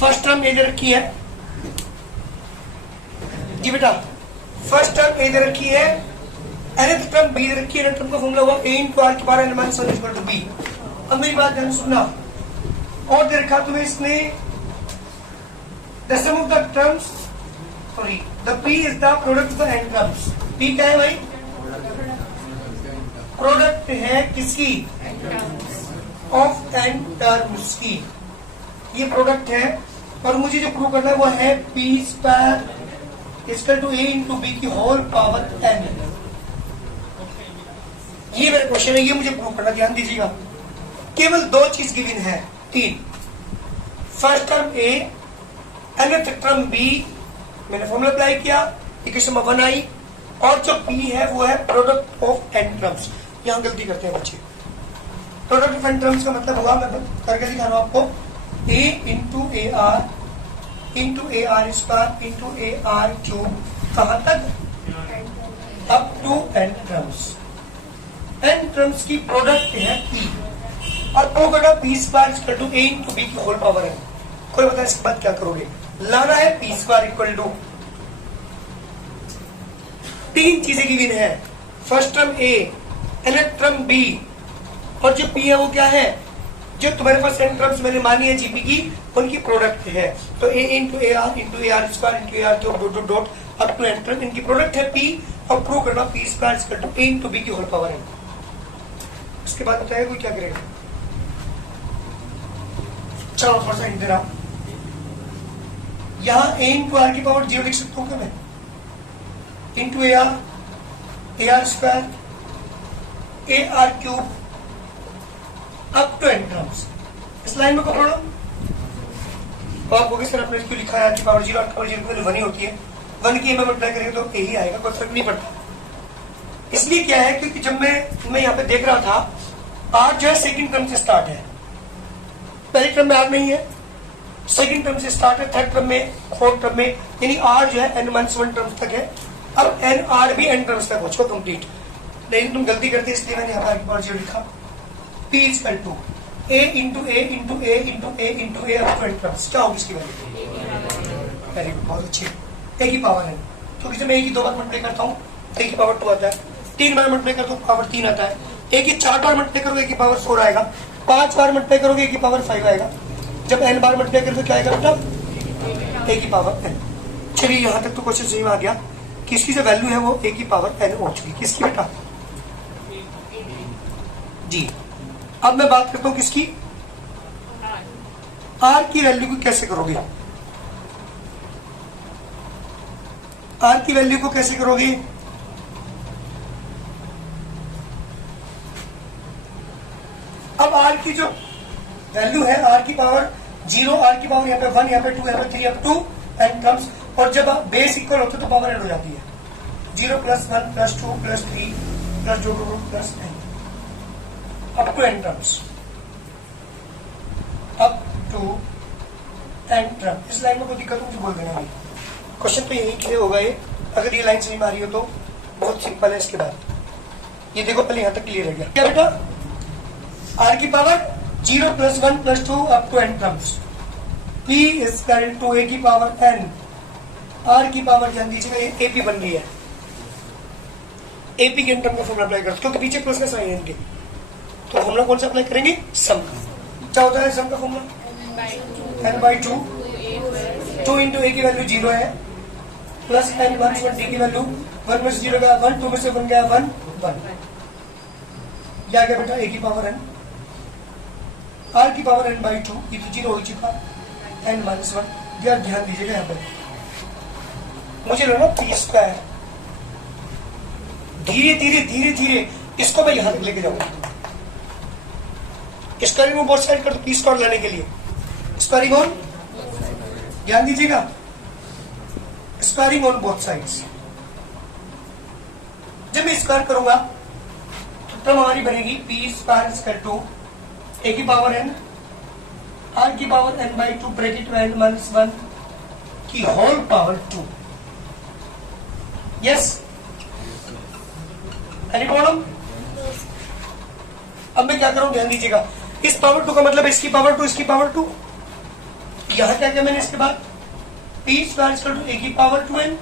First term ए दे रखी है जी बेटा, फर्स्ट टर्म ए दे रखी है, nth टर्म बी दे रखी है, टर्म का फॉर्मूला हुआ a into r की power n minus 1 equal to b। अब मेरी बात ध्यान सुनना, और दे रखा तुम्हें इसने the sum of the terms, sorry, the p is the product of the n terms। p क्या है भाई? प्रोडक्ट है किसकी? ऑफ n टर्म्स की, ये प्रोडक्ट है। और मुझे जो प्रूव करना है वो है p square equal to a into B की होल पावर n। ये मेरा क्वेश्चन है, ये मुझे प्रूव करना, ध्यान दीजिएगा। केवल दो चीज गिवन है, तीन, first term a, nth term b, मैंने फॉर्मूला अप्लाई किया, इक्वेशन में 1 आई, और जो p है वो है प्रोडक्ट ऑफ n टर्म्स। यहां गलती करते हैं बच्चे, प्रोडक्ट ऑफ n टर्म्स का मतलब होगा, मैं करके दिखा रहा हूं आपको, a into A R into A R square into A R cube, कहां तक? Up to n terms. n terms की प्रोडक्ट है p, और ओ का p square equal to a into b की होल पावर है। कोई बता इसके बाद क्या करोगे? लाना है p स्क्वायर इक्वल टू, तीन चीजें गिवन है, first term a, nth term b, और जो p है वो क्या है? जो तुम्हारे पास n टर्म्स मैंने मानी है जीपी की, उनकी प्रोडक्ट है। तो a into A R square into A R cube dot dot up to n term, इनकी प्रोडक्ट है p, और प्रूव करना p square equal to a into b की होल पावर है। उसके बाद बताया कोई क्या करेगा? चलो थोड़ा सा हिंट दे रहा हूं, यहाँ a इंटू आर की पावर 0 लिख सकता हूँ क्या मैं? Into A R square A R cube up to n terms. इस लाइन में को पढ़ो, तो आपको सर आपने क्यों लिखा है कि पावर 0 और पावर 0 की वैल्यू 1 ही होती है, 1 की में मल्टीप्लाई करेंगे तो यही आएगा, कोई फर्क नहीं पड़ता। इसलिए क्या है, क्योंकि जब मैं यहाँ पे देख रहा था, r जो है सेकंड टर्म से स्टार्ट है, पहले टर्म में r नहीं है, सेकंड टर्म से स्टार्ट है, थर्ड टर्म में, फोर्थ टर्म में, यानी r जो है n-1 टर्म्स तक है। अब n-r भी n टर्म्स तक हो चुका कंप्लीट, लेकिन तुम गलती करते इसलिए मैंने यहाँ पर पावर 0 लिखा। p equal to a into A into A into A into A up to n terms, क्या होगी इसकी वैल्यू? वेरी गुड, बहुत अच्छी, a की पावर है। तो जब मैं a की 2 बार मल्टीप्लाई करता हूँ a की पावर 2 आता है, 3 बार मल्टीप्लाई करता हूँ पावर 3 आता है, a की 4 बार मल्टीप्लाई करोगे a की पावर 4 आएगा, 5 बार मल्टीप्लाई करोगे a की पावर 5 आएगा, जब n बार मल्टीप्लाई करोगे क्या आएगा बेटा? a की पावर n। चलिए यहाँ तक तो क्वेश्चन सही में आ गया कि इसकी जो वैल्यू है वो a की पावर n हो चुकी। किसकी बेटा? जी। अब मैं बात करता हूं किसकी? r की वैल्यू को कैसे करोगे? r की वैल्यू को कैसे करोगे? अब r की जो वैल्यू है, r की पावर 0, r की पावर यहाँ पे 1, यहाँ पे 2, यहाँ पे 3, अप टू n टर्म्स, और जब बेस इक्वल होते तो पावर ऐड हो जाती है, 0 plus 1 plus 2 plus 3 plus 2 plus n up to n terms, up to n term. इस लाइन में कोई दिक्कत मुझे बोल देना भाई, क्वेश्चन तो यही क्लियर होगा ये। अगर ये लाइन सही में आ रही हो तो बहुत सिंपल है। इसके बाद ये देखो, पहले यहाँ तक क्लियर हो गया क्या बेटा? r की power 0 plus 1 plus 2 up to n terms, p is equal to a की पावर n, r की पावर ध्यान दीजिएगा ये ap बन गई है, ap के टर्म का फॉर्मूला अप्लाई करते, क्योंकि पीछे प्लस का साइन है इनके, तो फॉर्मूला कौन सा अप्लाई करेंगे? सम का। क्या होता है सम का फॉर्मूला? n/2, 2 इंटू a की वैल्यू 0 है, प्लस n/1 d की वैल्यू 1 में से 0 गया 1, 2 में से 1 गया 1, 1। यह आ गया बेटा a की पावर n, r की पावर n/2, ये तो 0 हो चुका, n-1। यार ध्यान दीजिएगा यहाँ पर, मुझे लेना p स्क्वायर, धीरे धीरे धीरे धीरे इसको मैं यहां तक लेके जाऊंगा। स्क्वायरिंग ऑन बोथ साइड कर दो p स्क्वायर लाने के लिए, स्क्वायरिंग ऑन, ध्यान दीजिएगा, स्क्वायरिंग ऑन बोथ साइड्स। जब मैं स्क्वायर करूंगा तो तब हमारी बनेगी p square equal to a की पावर n, r की पावर n/2 ब्रैकेट में n-1 की whole power 2। Yes, any problem? अब मैं क्या करूं, ध्यान दीजिएगा, इस पावर 2 का मतलब इसकी पावर 2, इसकी पावर 2, यहां क्या किया मैंने इसके बाद p square equal to a की पावर 2n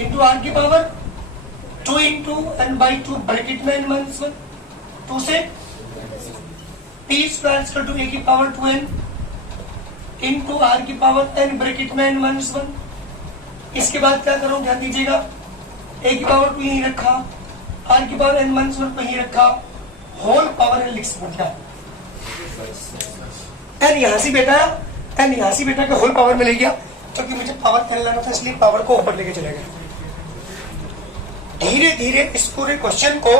इंटू r की power 2 into n by 2 bracket में n माइनस 1 2 से p square equal to a की पावर 2n इंटू r की पावर n ब्रैकेट में n माइनस 1। इसके बाद क्या करूं ध्यान दीजिएगा, a की पावर 2 यही रखा, r की पावर n माइनस 1 को यही रखा, होल पावर n लिख सकता है। n यहां से बेटा n यहां से बेटा के होल पावर में ले गया, क्योंकि मुझे पावर n लाना था इसलिए पावर को ऊपर लेके चले गए। धीरे धीरे इस पूरे क्वेश्चन को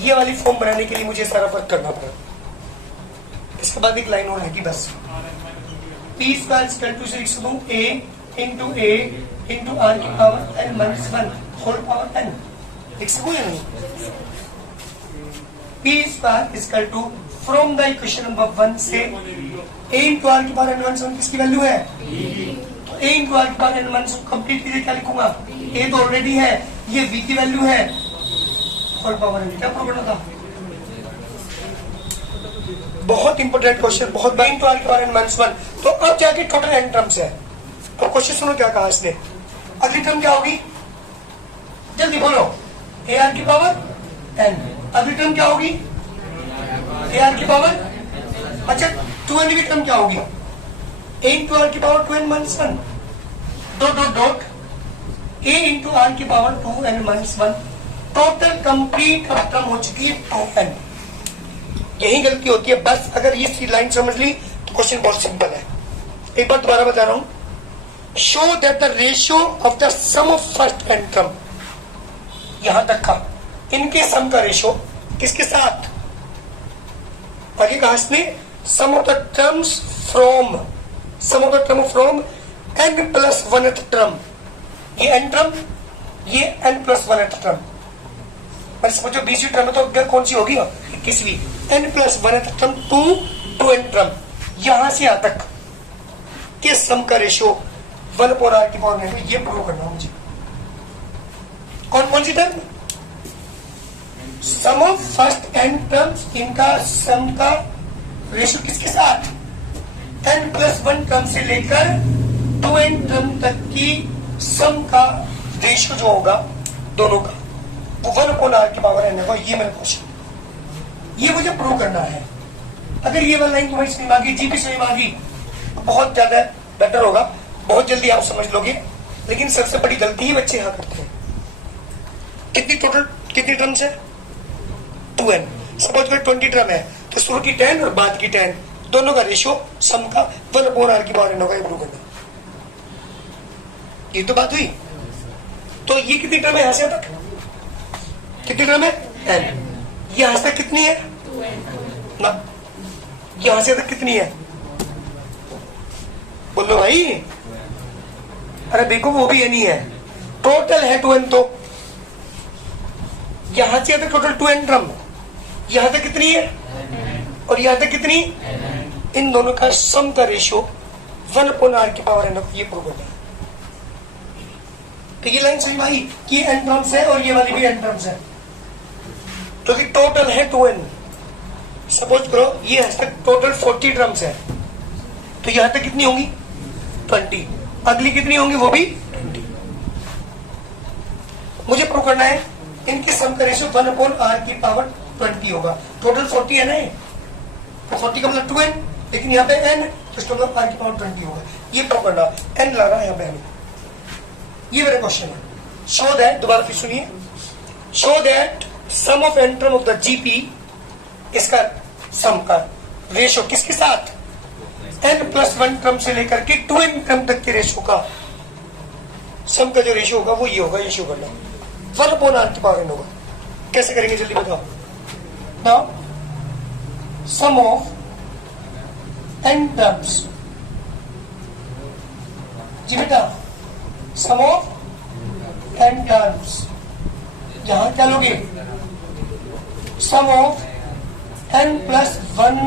ये वाली फॉर्म बनाने के लिए मुझे सारा वर्क करना पड़ा। इसके बाद एक लाइन और है कि बस p स्क्वायर इक्वल टू से लिख सकूं a इंटू r की power n minus 1 whole power n लिख सकूं या नहीं। p square equal to from the equation number 1 से a इंटू r की पावर n माइनस 1 किसकी वैल्यू है, तो a इंटू r की पावर n माइनस 1 कंप्लीट कीजिए, क्या लिखूंगा, a तो ऑलरेडी है, ये v की वैल्यू है, होल पावर n। क्या प्रूव करना था, बहुत इंपोर्टेंट क्वेश्चन, बहुत बार इंटू r की पावर n माइनस 1। तो अब जाके टोटल n टर्म्स है। अब क्वेश्चन सुनो क्या कहा इसने, अगली टर्म क्या होगी, जल्दी बोलो, ar की पावर n, अगली टर्म क्या होगी, ar की पावर, अच्छा 2n की टर्म क्या होगी, a इंटू r की power 2n minus 1 dot dot dot a into r की power 2n minus 1। Total complete अब टर्म हो चुकी है 2n। यही गलती होती है बस, अगर ये लाइन समझ ली तो क्वेश्चन बहुत सिंपल है। एक बार दोबारा बता रहा हूं, show that the ratio of the sum of first and term, यहां तक का इनके सम का रेशियो किसके साथ, आगे कहा इसने sum of the terms from n plus 1th term, ये n टर्म, ये n प्लस 1th टर्म, बस समझो 20वीं टर्म है तो कौन सी होगी, 21वीं, n plus 1th term to n term, यहां से यहां तक के सम का रेशियो 1 पर r की पावर 9, ये प्रूव करना मुझे। कौन सी term, sum of first n terms, इनका सम का रेशियो किसके साथ, n प्लस 1 टर्म से लेकर 2n टर्म तक की सम का रेशियो जो होगा दोनों का, वो 1 अपॉन r की पावर n है। ये मेरा क्वेश्चन, ये मुझे प्रूव करना है। अगर ये वाली लाइन तुम्हारी समझ आ गई, जी भी समझ आ गई, तो बहुत ज्यादा बेटर होगा, बहुत जल्दी आप समझ लोगे। लेकिन सबसे बड़ी गलती ही बच्चे यहाँ करते हैं। कितनी टर्म्स है, 2n। सपोज करो 20 टर्म है तो शुरू की 10 और बाद की 10 दोनों का रेशियो सम का 1 अपॉन r की पावर n होगा, ये प्रूव करना। ये तो बात हुई। तो ये कितनी टर्म है, यहां से तक कितनी टर्म है, n। यहां से तक कितनी है ना, यहां से तक कितनी है, बोलो भाई, अरे देखो वो भी n ही है, टोटल है 2n। तो यहां से तक टोटल 2n टर्म, यहां तक कितनी है और यहां तक कितनी, इन दोनों का सम का रेशियो 1 अपॉन r की पावर n, ये प्रूव करना। तो ये लाइन समझ में आई कि n टर्म्स है और ये वाली भी n टर्म्स है, क्योंकि टोटल है 2n। सपोज करो ये तक टोटल 40 टर्म्स है, तो यहां तक कितनी होंगी 20, अगली कितनी होंगी वो भी 20। मुझे प्रूव करना है इनके सम का रेशियो 1 अपॉन r की पावर 20 होगा। टोटल 40 है ना, तो 40 का मतलब 2n, लेकिन यहाँ पे n, तो इसका मतलब r की पावर 20 होगा। ये प्रूव करना, n ला रहा है यहाँ पे हमें। ये मेरा क्वेश्चन है। शो दैट, दोबारा फिर सुनिए, show that sum of n term of the GP, इसका सम का रेशियो किसके साथ, n प्लस 1 टर्म से लेकर के 2n टर्म तक के रेशियो का सम का जो रेशियो होगा वो ये होगा। ये शो करना 1 अपॉन r की पावर n होगा। कैसे करेंगे जल्दी बताओ। Now sum of n terms, जी बेटा, सम ऑफ n टर्म्स, यहां क्या लोगे, sum of n plus 1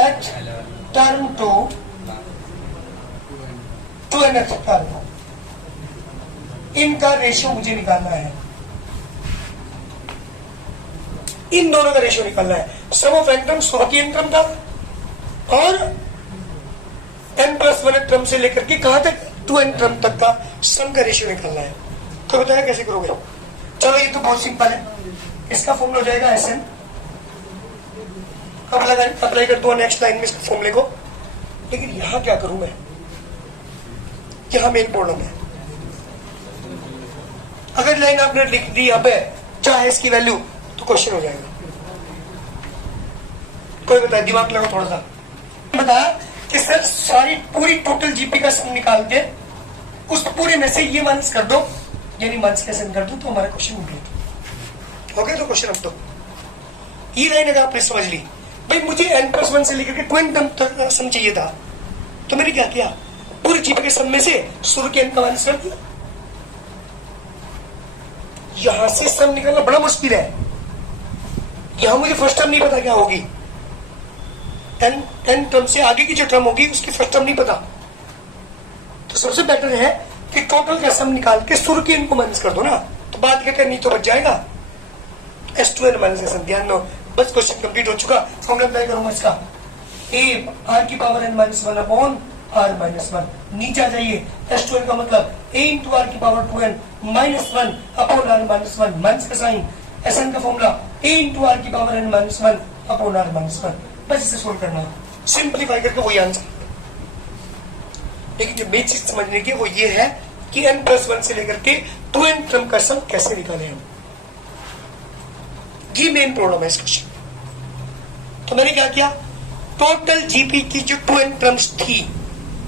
h term to 2n term, इनका रेशियो मुझे निकालना है, इन दोनों का रेशियो निकालना है। Sum of n terms, n term था, और n+1 टर्म से लेकर के कहां तक 2n टर्म तक का सम का रेशियो निकालना है। तो बताया कैसे करोगे? चलो ये तो बहुत सिंपल है। इसका फॉर्मूला हो जाएगा Sn। अप्लाई कर दो नेक्स्ट लाइन में इसके फॉर्मूले को। लेकिन यहां क्या करूं मैं? यहां मेन प्रॉब्लम है। अगर लाइन आपने लिख दी अब है चाहे इसकी वैल्यू, तो क्वेश्चन हो जाएगा। कोई बताए, दिमाग लगाओ थोड़ा सा। बताया कि सर सारी पूरी टोटल जीपी का सम निकाल के उस पूरे में से ये माइनस कर दो, यानी माइनस कैसे कर दो, तो हमारा क्वेश्चन कंप्लीट हो गया। तो क्वेश्चन अब तो ये लाइन अगर आपने समझ ली, भाई मुझे n+1 से लेकर के 2n टर्म तक सम चाहिए था, तो मैंने क्या किया? पूरे जीपी के सम में से शुरू के n का माइनस कर दिया। यहां से सम निकालना बड़ा मुश्किल है। यहां मुझे फर्स्ट टर्म नहीं पता क्या होगी, n टर्म से आगे की जो टर्म होगी उसकी फर्स्ट टर्म नहीं पता। तो सबसे बेटर है कि टोटल का सम निकाल के शुरू के n को माइनस कर दो ना, तो बाद क्या करनी तो बच जाएगा S2n माइनस S। ध्यान दो, बस क्वेश्चन कंप्लीट हो चुका। फॉर्मूला अप्लाई करूंगा इसका, a r⁻n−1 अपॉन r-1। नीचे आ जाइए, S2n का मतलब a into r⁻2n -1 upon r-1 minus का साइन। Sn का formula a into r⁻n−1 upon r-1। बस इसे सोल्व करना है, सिंप्लीफाई करके वही आंसर। लेकिन जो मेन चीज समझने की वो ये है कि n+1 से लेकर के 2n टर्म का सम कैसे निकाले हम। ये मेन प्रॉब्लम है इस क्वेश्चन। तो मैंने क्या किया? टोटल जीपी की जो 2n टर्म्स थी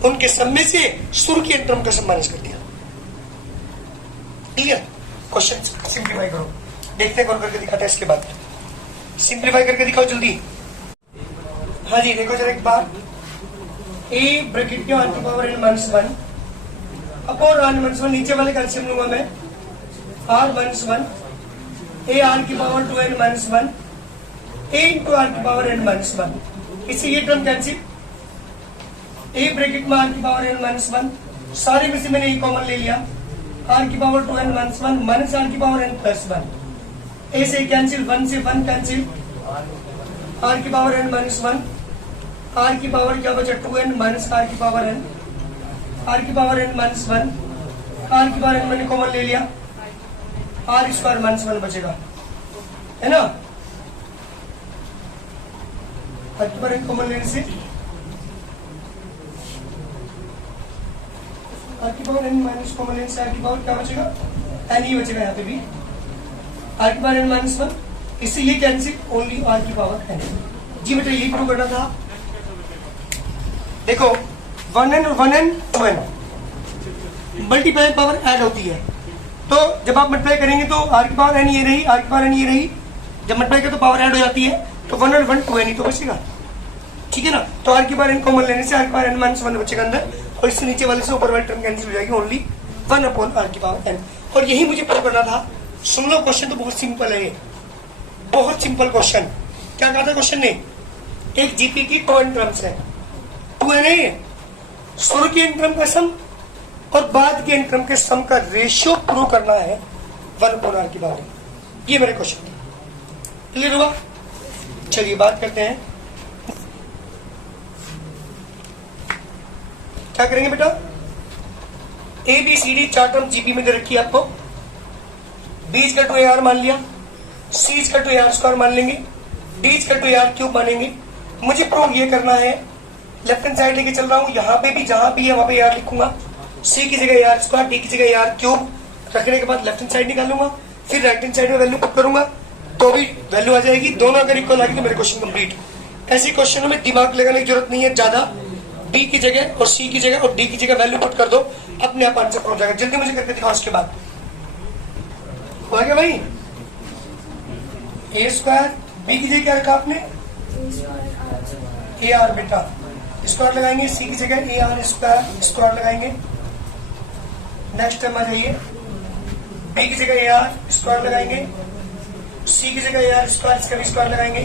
उनके सम में से शुरू की n टर्म का सम माइनस कर दिया। क्लियर? क्वेश्चन सिंप्लीफाई करो, देखते कौन करके दिखाता है। इसके बाद सिंप्लीफाई करके दिखाओ जल्दी। हाँ जी, देखो जरा एक बार, a ब्रैकेट के r⁻n−1 अपॉन r-1, नीचे वाले का एलसीएम लूंगा मैं, r-1 a r⁻2n−1 a into r⁻n−1। इससे ये टर्म कैंसिल, a ब्रैकेट में r⁻n−1, सारे में से मैंने ये कॉमन ले लिया, r⁻2n−1 माइनस r⁻n+1। a से कैंसिल, 1 से 1 कैंसिल, r⁻n−1, r की पावर क्या बचा 2n माइनस r की पावर n, r की पावर n -1, r की पावर n मैंने कॉमन ले लिया, r स्क्वायर -1 बचेगा, है ना। r की पावर n कॉमन लेने से r की पावर n माइनस कॉमन लेने से r की पावर क्या बचेगा? n ही बचेगा यहाँ पे भी, r की पावर n -1, इससे ये कैंसिल, ओनली r की पावर n। जी बेटा यही प्रूव करना था। देखो 1n और 1n 2n multiply power add होती है, तो जब आप मल्टीप्लाई करेंगे तो r की पावर n ये रही, r की पावर n ये रही, जब मल्टीप्लाई करें तो पावर ऐड हो जाती है, तो 1 और 1 2n ही तो बचेगा, ठीक है ना। तो r की पावर n कॉमन लेने से r की पावर n -1 बचेगा अंदर, और इससे नीचे वाले से ऊपर वाली टर्म कैंसिल हो जाएगी, ओनली 1 अपॉन r की पावर n। और यही मुझे प्रूव करना था। सुन लो, क्वेश्चन तो बहुत सिंपल है, ये बहुत सिंपल क्वेश्चन। क्या कहा था क्वेश्चन ने? एक जीपी की 2n टर्म्स है, 2n है, शुरू के n टर्म का सम और बाद के n टर्म के सम का रेशियो प्रूव करना है 1 अपॉन r की पावर। ये मेरे क्वेश्चन क्लियर हुआ? चलिए बात करते हैं, क्या करेंगे बेटा। A B C D 4 term GP में दे रखी है आपको, b का 2ar मान लिया, c का 2ar² मान लेंगे, d का 2r³ मानेंगे। मुझे प्रूव ये करना है, लेफ्ट हैंड साइड लेके चल रहा हूं, यहाँ पे भी जहां भी है वहां पे यार लिखूंगा, c की जगह r², d की जगह r³ रखने के बाद लेफ्ट हैंड साइड निकालूंगा, फिर राइट हैंड साइड में वैल्यू पुट करूंगा, तो भी वैल्यू आ जाएगी। दोनों अगर इक्वल आ गई तो मेरे क्वेश्चन कंप्लीट। ऐसे क्वेश्चनों में दिमाग लगाने की जरूरत नहीं है ज्यादा, d की जगह और c की जगह और d की जगह वैल्यू पुट कर दो, अपने आप आंसर पहुंच जाएगा। जल्दी मुझे करके दिखाओ। उसके बाद हो गया भाई, a², b की जगह क्या रखा आपने? ar बेटा, स्क्वायर लगाएंगे, c की जगह ar² लगाएंगे। नेक्स्ट टाइम आ जाइए, b की जगह ar² लगाएंगे, c की जगह ar², इसका भी स्क्वायर लगाएंगे,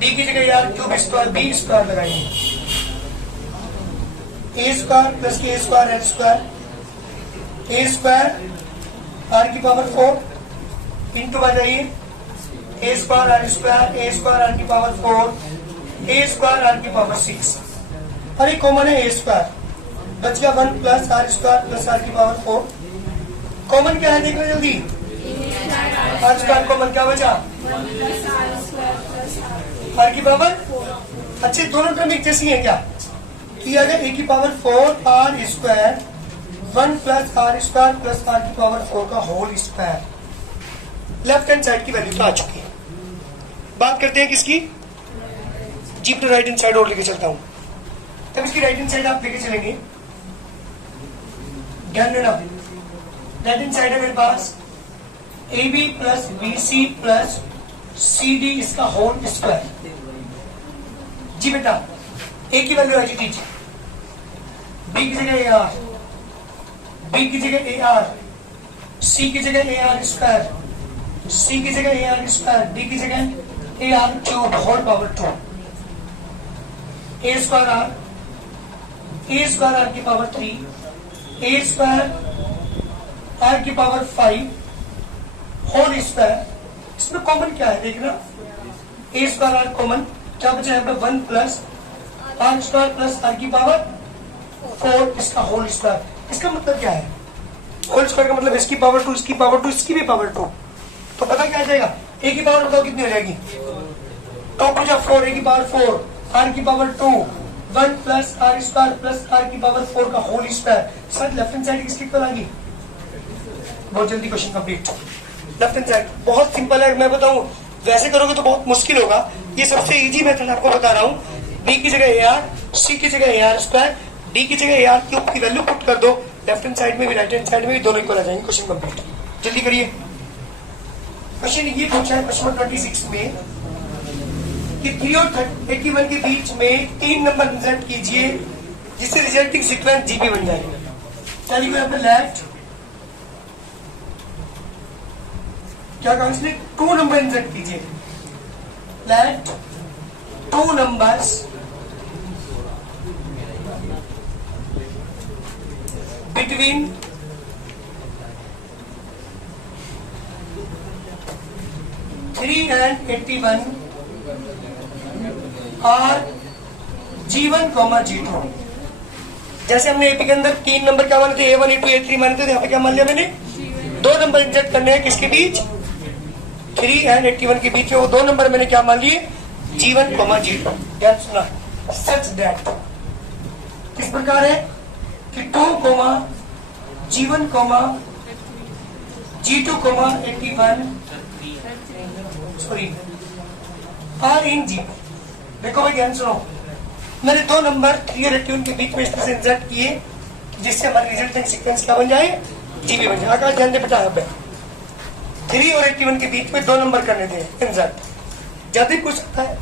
d की जगह r³ b² लगाएंगे। a² plus k² r² r की पावर 4 इंटू आ जाइए a² r² a² r की पावर 4 ए स्क्वायर आर की पावर 6 और एक कॉमन है ए स्क्वायर, बच गया 1 plus R square plus R की पावर 4। कॉमन क्या है देखना जल्दी, आर स्क्वायर कॉमन क्या बचा, आर की पावर। अच्छे दोनों टर्म एक जैसी है क्या, तो ये अगर ए की power 4 R square 1 plus R square plus R की पावर 4 का whole square. Left hand side की वैल्यू तो आ चुकी है। बात करते हैं किसकी, जी पर राइट हैंड साइड और लेके चलता हूं। तब इसकी राइट हैंड साइड आप लेके चलेंगे, ध्यान देना। राइट हैंड साइड है मेरे पास A B plus B C plus C D इसका होल स्क्वायर। जी बेटा, ए की वैल्यू है जी टीच, बी की जगह ए आर, बी की जगह ए आर, सी की जगह ए आर स्क्वायर, सी की जगह ए आर स्क्वायर, डी की जगह A R cube whole power 2, A square R, A square R की पावर 3, ए स्क्वायर आर की पावर 5 होल स्क्वायर। इसमें कॉमन क्या है देखना, ए स्क्वायर आर कॉमन, क्या बचा यहाँ पे 1 plus R square plus R की पावर 4 इसका होल स्क्वायर। इसका मतलब क्या है, होल स्क्वायर का मतलब इसकी पावर 2 इसकी पावर 2 इसकी भी पावर 2, तो पता क्या आ जाएगा, ए की पावर बताओ कितनी हो जाएगी, टॉप बचा 4, ए की पावर 4 आर की power 2 1 plus R square plus R की पावर 4 का whole square. Sir left hand side किसकी इक्वल आएगी, बहुत जल्दी question complete. Left hand side बहुत सिंपल है, मैं बताऊं वैसे करोगे तो बहुत मुश्किल होगा, ये सबसे इजी मेथड आपको बता रहा हूँ। बी की जगह ए आर, सी की जगह ए आर स्क्वायर, डी की जगह ए आर क्यूब की वैल्यू पुट कर दो, लेफ्ट हैंड साइड में भी राइट हैंड साइड में भी दोनों इक्वल आ जाएंगे। क्वेश्चन कंप्लीट, जल्दी करिए। क्वेश्चन ये पूछा है क्वेश्चन 26 में कि 3 और 81 के बीच में 3 नंबर इंसर्ट कीजिए जिससे रिजल्टिंग सीक्वेंस जीबी बन जाए। चलिए यहाँ पे लेफ्ट क्या कहा इसने, 2 नंबर इंसर्ट कीजिए, let 2 numbers between 3 and 81 are G1, G2। जैसे हमने एपी के अंदर 3 नंबर क्या माने थे, A1, A2, A3 माने थे, यहाँ पे क्या मान लिया मैंने, 2 नंबर इंसर्ट करने हैं किसके बीच, 3 and 81 के बीच में। वो 2 नंबर मैंने क्या मान लिए, G1, G2। That's not such that किस प्रकार है कि 2, G1, G2, 81 sorry are in जी। देखो भाई ध्यान सुनो, मैंने 2 नंबर 3 और 81 के बीच में इस तरह से इंसर्ट किए जिससे हमारे रिजल्टिंग सीक्वेंस क्या बन जाए, जीबी बन जाए। आकाश ध्यान दे बेटा, 3 और 81 के बीच में 2 नंबर करने थे इंसर्ट। जब भी पूछ सकता है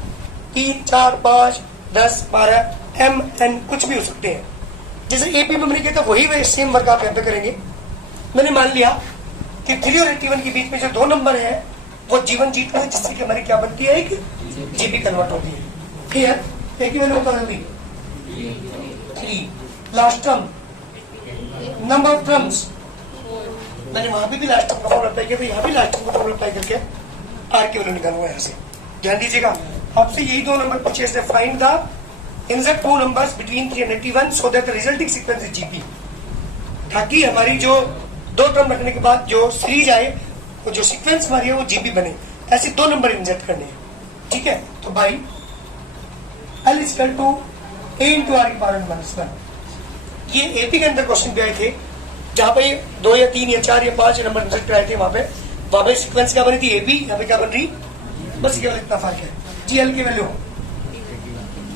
3, 4, 5, 10, 12 एम एन कुछ भी हो सकते हैं। जैसे एपी में मैंने किया था वही सेम वर्क आप यहाँ पे करेंगे। मैंने मान लिया कि 3 और 81 के बीच में जो 2 नंबर है वो G1, G2 है, जिससे कि हमारी क्या बनती है, एक जीबी कन्वर्ट होती है। क्लियर, एक ही वैल्यू होता है जल्दी 3। Last term number of terms, मैंने वहां पे भी लास्ट टर्म का फॉर्मूला अप्लाई किया, यहाँ भी लास्ट टर्म का फॉर्मूला अप्लाई करके आर की वैल्यू निकालूंगा यहाँ से। ध्यान दीजिएगा, आपसे यही 2 नंबर पूछे थे, find the insert 2 numbers between 3 and 81 so that the resulting sequence is GB, ताकि हमारी जो 2 टर्म रखने के बाद जो सीरीज आए वो जो सीक्वेंस हमारी है वो जीबी बने। ऐसे 2 नंबर इंसर्ट करने हैं, ठीक है। तो by L equal to A into R की पावर -1। ये एपी के अंदर क्वेश्चन भी आए थे जहां पे 2 या 3 या 4 या 5 नंबर इंसर्ट कराए थे, वहां पे सीक्वेंस क्या बनी थी एपी, यहाँ पे क्या बन रही, बस केवल इतना फर्क है। जी एल की वैल्यू,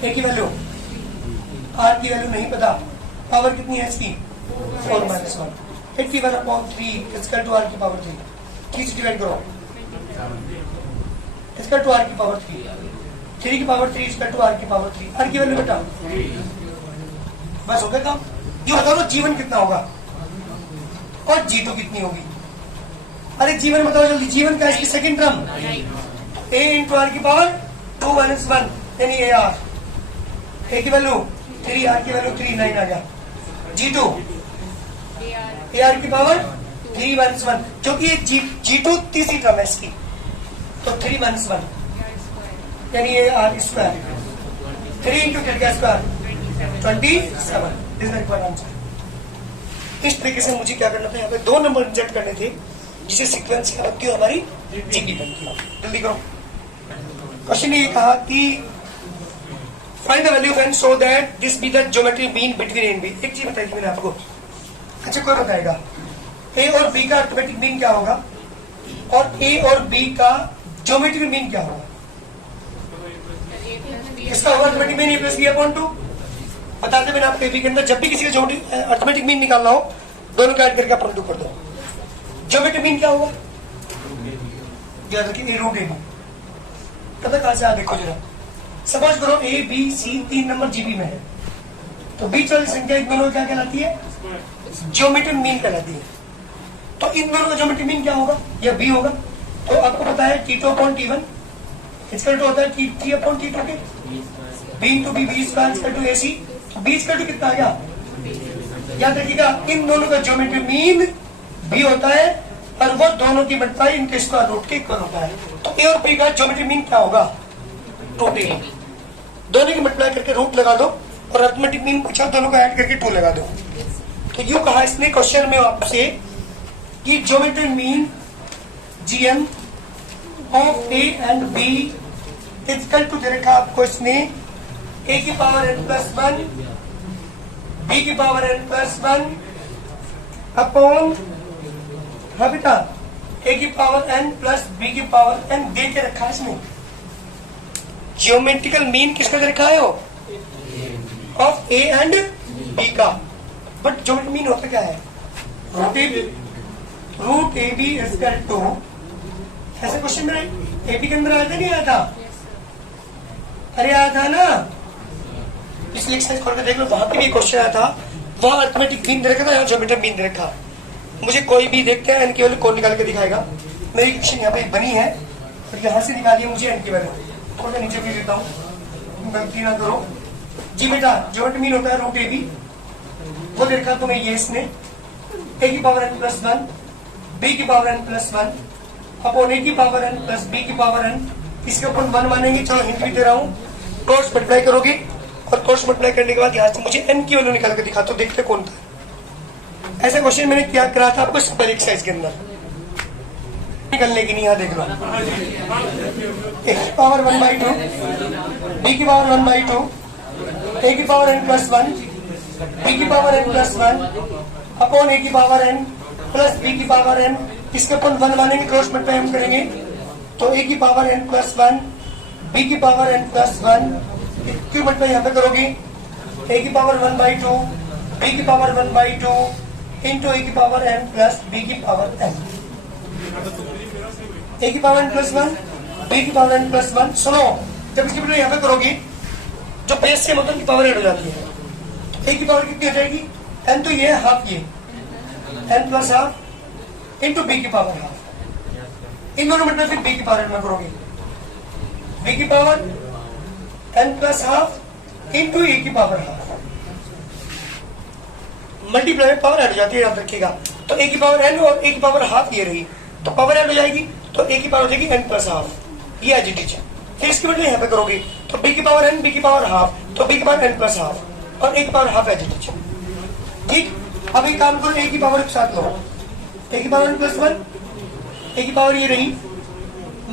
ए की वैल्यू, आर की वैल्यू नहीं पता, पावर कितनी है इसकी 4 -1। 81/3 इसका टू आर की पावर 3, 3 से डिवाइड करो, इसका टू आर की पावर 3 की पावर 3 इसका टू आर की पावर 3। आर की वैल्यू बेटा बस हो गया काम। जो बता दो G1 कितना होगा और G2 कितनी होगी। अरे G1 बताओ जल्दी, G1 का इसकी second term A into R की पावर 2 -1 यानी ए आर, ए की वैल्यू 3, आर की वैल्यू 3, 9 आ गया। G2 ए आर की पावर 3 -1, क्योंकि ये G2 तीसरी टर्म है इसकी, तो 3 -1 यानी A R square 3 into delta square 27 is the required answer. इस तरीके से मुझे क्या करना था, यहाँ पे 2 नंबर इंजेक्ट करने थे जिसे सीक्वेंस क्या बनती है हमारी जीपी बनती है। जल्दी करो। क्वेश्चन ये कहा कि find the value of n so that this be the geometric mean between A and B. एक चीज बताई मैंने आपको, अच्छा कोई बताएगा ए और बी का अर्थमेटिक मीन क्या होगा और ए और बी का ज्योमेट्रिक मीन क्या होगा? इसका होगा अर्थमेटिक मीन ए प्लस बी अपॉन 2। बताते मैंने आपको एबी के अंदर जब भी किसी का ज्योमेट्रिक अर्थमेटिक मीन निकालना हो दोनों का ऐड करके अपॉन 2 कर दो। ज्योमेट्रिक मीन क्या होगा? याद रखिए रूट ए बी। पता कहां से आ देखो जरा, सपोज करो A B C 3 number GP में है, तो बीच वाली संख्या इन दोनों क्या कहलाती है? ज्योमेट्रिक मीन कहलाती है। तो इन दोनों का ज्योमेट्रिक मीन क्या होगा? या बी होगा। तो आपको पता है T2 अपॉन T1 इसका तो होता है T3 अपॉन T2 के B into B B square इसका टू AC। तो बी इसका टू कितना आ गया? याद रखिएगा इन दोनों का ज्योमेट्रिक मीन बी होता है और वो दोनों की मल्टीप्लाई इनके स्क्वायर रूट के इक्वल होता है। तो ए और बी का ज्योमेट्रिक मीन क्या होगा? रूट ए। दोनों की मल्टीप्लाई करके रूट लगा दो और अर्थमेटिक मीन पूछा दोनों का ऐड करके 2 लगा दो। तो यूं कहा इसने क्वेश्चन में आपसे कि geometric mean GM of A and B equal to दे रखा आपको इसने ए की पावर n प्लस 1 बी की पावर n प्लस 1 अपॉन हाँ बेटा ए की पावर n प्लस बी की पावर n दे के रखा है इसमें। ज्योमेट्रिकल मीन किसका दे रखा है हो? ऑफ ए एंड बी का। बट ज्योमेट्रिक मीन होता क्या है? Root A B equal to, ऐसे क्वेश्चन मेरे ए बी के अंदर आया था नहीं आया था? अरे आया था ना, पिछले एक्सरसाइज खोल के देख लो, वहां पे भी क्वेश्चन आया था, वहां अर्थमेटिक मीन दे रखा था, यहाँ ज्योमेट्रिक मीन दे रखा। मुझे कोई भी देखते हैं एन की वैल्यू कौन निकाल के दिखाएगा? मेरी क्वेश्चन यहाँ पे बनी है और यहाँ से निकालिए मुझे एन की वैल्यू। थोड़ा नीचे भी देता हूँ, गलती ना करो जी बेटा। ज्योमेट्रिक मीन होता है रूट ए बी, वो देखा तुम्हें ये इसने ए की पावर n प्लस 1 बी की पावर n प्लस 1 अपॉन ए की पावर n प्लस बी की पावर n, इसके ऊपर 1 मानेंगे। चलो हिंट भी दे रहा हूँ, क्रॉस मल्टीप्लाई करोगे और क्रॉस मल्टीप्लाई करने के बाद यहाँ से मुझे n की वैल्यू निकाल के दिखा, तो देखते कौन था। ऐसा क्वेश्चन मैंने क्या करा था आपको सिंपल एक्सरसाइज के अंदर निकलने की नहीं। यहाँ देख लो ए की पावर 1/2 बी की पावर 1/2 ए की पावर n प्लस 1 बी की पावर n प्लस 1 अपॉन ए की पावर n प्लस बी की पावर n, इसके अपन 1 मानेंगे, क्रॉस मल्टीप्लाई हम करेंगे। तो ए की पावर n प्लस 1 बी की पावर n प्लस 1 क्यों मल्टीप्लाई यहाँ पे करोगे? ए की पावर 1/2 बी की पावर 1/2 इंटू ए की पावर n प्लस बी की पावर n। ए की पावर n प्लस 1 बी की पावर n प्लस 1। सुनो, जब इसकी मल्टीप्लाई यहाँ पे करोगे जो बेस से मतलब की पावर ऐड हो जाती है, ए की पावर कितनी हो जाएगी? n तो ये हाफ, ये n plus half into B की पावर हाफ। इन दोनों मतलब फिर बी की पावर में करोगे, बी की power n plus half into A की पावर हाफ। मल्टीप्लाई में पावर ऐड हो जाती है, याद रखिएगा। तो ए की पावर n और ए की पावर हाफ ये रही, तो पावर ऐड हो जाएगी, तो ए की पावर हो जाएगी n प्लस हाफ, ये एज इट इज। फिर इसकी मल्टीप्लाई यहाँ पे करोगे तो बी की पावर n बी की पावर हाफ, तो बी की पावर n प्लस हाफ और ए की power half as it is. ठीक, अब एक काम करो, ए की पावर के साथ लो, ए की पावर n प्लस 1 ए की पावर ये रही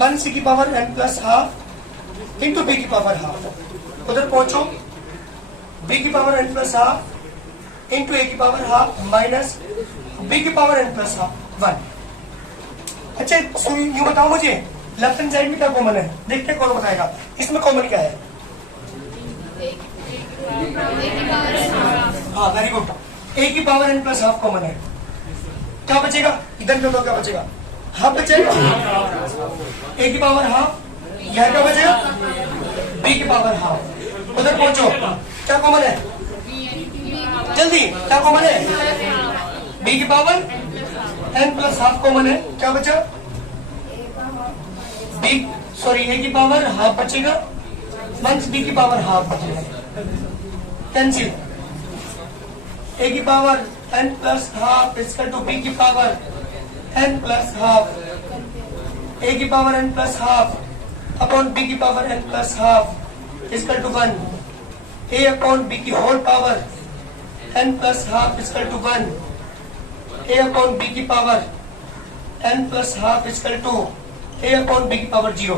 1 सी की power n plus half into B की पावर हाफ। उधर पहुंचो, बी की power n plus half into A की पावर हाफ माइनस बी की पावर n प्लस हाफ 1। अच्छा यूं बताओ मुझे लेफ्ट हैंड साइड में क्या कॉमन है? देखते हैं कौन बताएगा। इसमें कॉमन क्या है? हाँ वेरी गुड, ए की power n plus half common है। क्या बचेगा? इधर में क्या बचेगा? हाफ बचेगा, ए की पावर हाफ, यह क्या बचेगा? बी की पावर हाफ। उधर पहुंचो, क्या कॉमन है? जल्दी, क्या कॉमन है? बी की power n plus half common है। क्या बचा? बी सॉरी ए की पावर हाफ बचेगा, 1 बी की पावर हाफ बचेगा, कैंसिल। ए की पावर n प्लस हाफ इसका टू बी की power n plus half, A की power n plus half upon B की पावर n प्लस हाफ इसका टू 1 ए अपॉन बी की whole power n plus half equal to 1, A upon B की power n plus half equal to A upon B की power 0,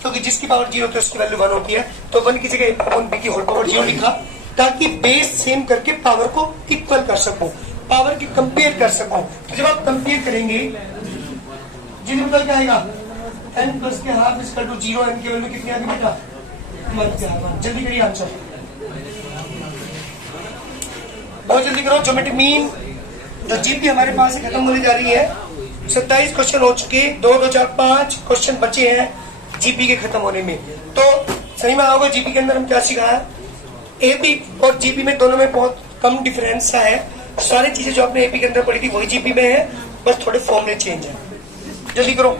क्योंकि जिसकी power 0 होती है उसकी वैल्यू 1 होती है, तो 1 की जगह अपॉन बी की होल पावर 0 लिखा, ताकि बेस सेम करके पावर को इक्वल कर सको, पावर की कंपेयर कर सको। तो जब आप कंपेयर करेंगे जिन निकल क्या आएगा n प्लस के हाफ इक्वल टू 0, n की वैल्यू कितनी आ गई बेटा 1 के हाफ। जल्दी करिए आंसर, बहुत जल्दी करो। ज्योमेट्रिक मीन जो जीपी हमारे पास से खत्म होने जा रही है, 27 क्वेश्चन हो चुके, 2 2 4 5 क्वेश्चन बचे हैं जीपी के खत्म होने में। तो सही में आओगे जीपी के अंदर हम क्या सीखा है, एपी और जीपी में दोनों में बहुत कम डिफरेंस है। सारी चीजें जो आपने एपी के अंदर पढ़ी थी वही जीपी में है, बस थोड़े फॉर्मूले चेंज है। जल्दी करो।